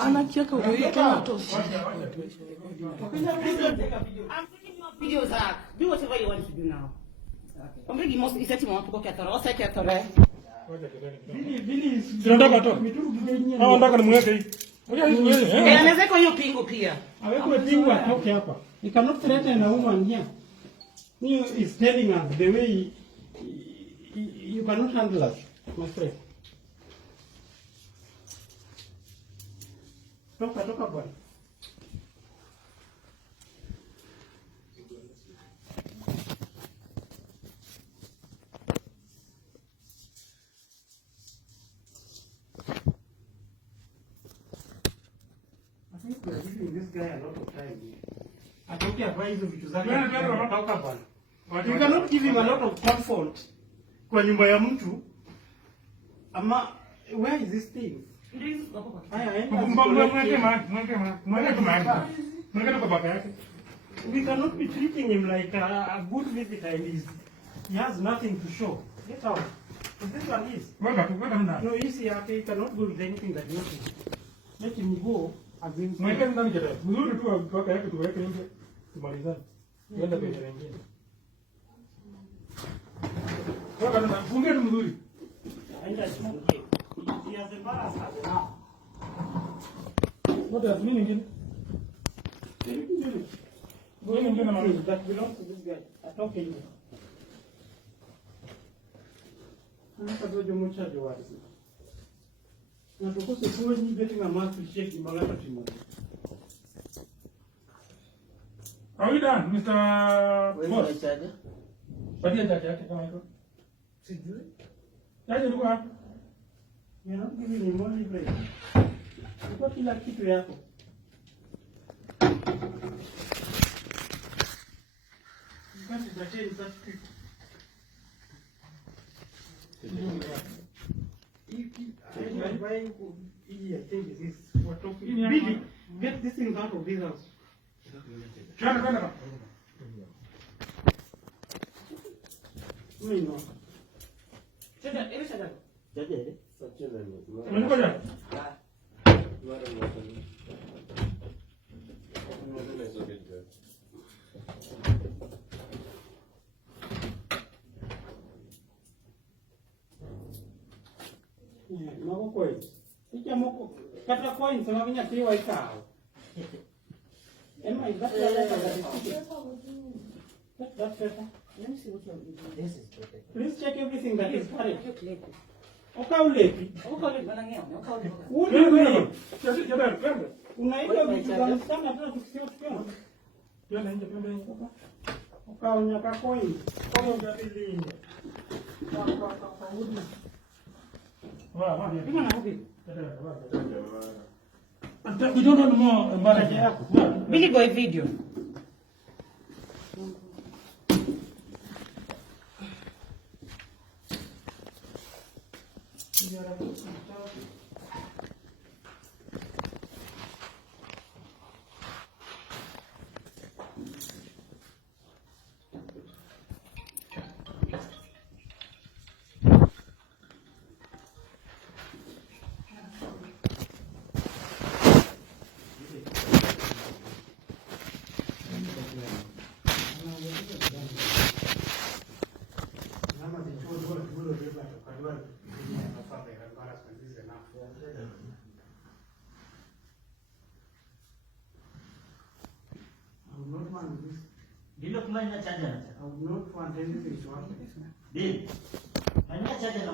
Anacheka ukitoa tosi. I'm taking your videos out. Do whatever you want to do now. Okay. I'm bringing most iseti mwa tuko kiatoro. Osa kiatoro. Vili tunataka to. Hao nataka nimweke hii. Anaweza kwa hiyo pingo pia. Awekwe pingo atoke hapa. You cannot threaten a woman here. He is telling us the way you cannot handle us, my friend. Toka bwana. I think we are giving this guy a lot of time. Atoke hapa hizo vitu zake. Toka bwana. You cannot give him a lot of comfort kwa nyumba ya mtu. Ama where is this thing? We cannot be treating him like a good visitor and he has nothing to show. Get out. This one is. No, easy. He cannot go with anything that you want. Let him go against. He has embarrassed us now. What does mean? That belongs to this guy. I talk to you. I'm not going to charge you. I'm supposed to go and getting a mask to shake the Malachi. Are we done, Mr. Where's Boss? my charger? What is that jacket? Come on. Charger look up. You're not giving him only break. Iko kila kitu yako. What is that in such quick? I think this we're talking. Really, get this thing out of this house. No. Mako coins. Ikia moko kata coins sama punya tiwa ikau. Emma, is that that's better. Let me see what you're doing. This is perfect. Please check everything that is correct. Okay. Ukaulepi. Wewe unaenda kujidanganya sana hata tukisema tukiona. Yona nje pembeni. Ukaunya ka coin. Kama ungadili. We don't know more about Billy Boy video. Dilo kumanya charger. I would not want anything to happen. Dil. Manya charger na